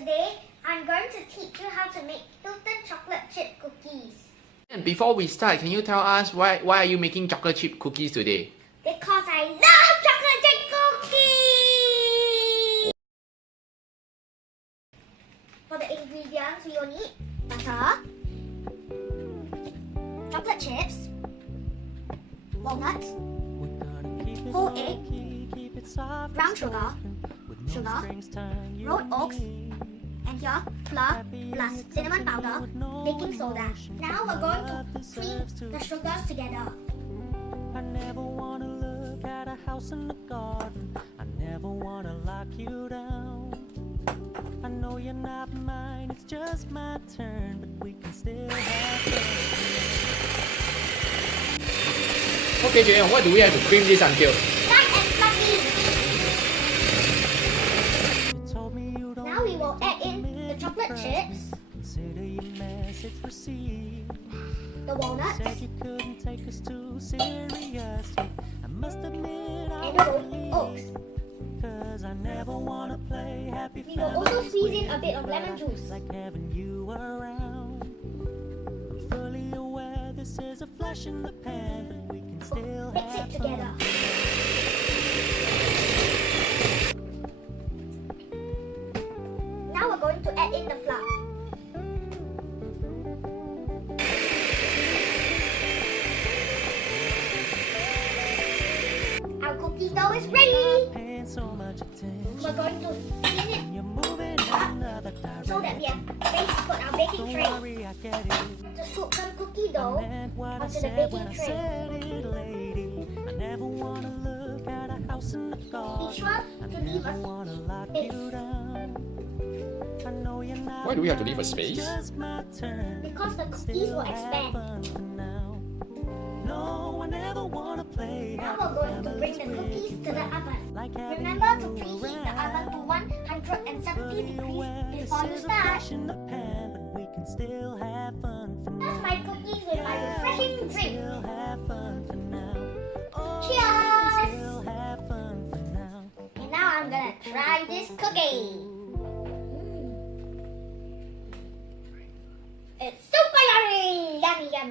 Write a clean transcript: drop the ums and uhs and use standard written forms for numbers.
Today, I'm going to teach you how to make Hilton chocolate chip cookies. And before we start, can you tell us why are you making chocolate chip cookies today? Because I love chocolate chip cookies! For the ingredients, we will need butter, chocolate chips, walnuts, whole egg, brown sugar, rolled oats, and here flour plus cinnamon powder, baking soda. Now we're going to cream the sugars together. I never wanna look at a house in the garden. I never wanna lock you down. I know you're not mine, it's just my turn, but we can still have fun. Okay, Julian, what do we have to cream this until? Nice and fluffy. You told me you don't Now we will add in the chocolate chips, consider your message received. the walnuts, Said you couldn't take us too seriously. I must admit I and the was rolled oats. relieved, 'cause I never wanna play happy We will also family squeeze in a with bit of you, lemon but I juice. like having you around. I'm fully aware this is a flash in the pan, but we can still Mix have it together. fun. Now we're going to add in the flour. Our cookie dough is ready. Paying so much attention, We're going to clean you're moving in another it so that we direction. have space to put our baking Don't tray. worry, I get it. To scoop some cookie I dough meant what I onto the said baking when I tray. said it, lady. I never wanna look at a house in the Be garden. sure I to leave never us wanna lock space. you down. I know you're not Why do we have to leave a mine, it's space? just my turn. because the cookies Still will have expand. fun for now. No, I never wanna play Now happy we're going to bring the families cookies with to the you, oven. like having Remember to you preheat the oven to around. 170 Fully degrees aware before you this is a start. flash in the pan, but we can still have fun for That's now. my cookies with my refreshing drink. Still have fun for now. Oh, Cheers! still have fun for now. And now I'm gonna try this cookie. It's super yummy! Yummy, yum.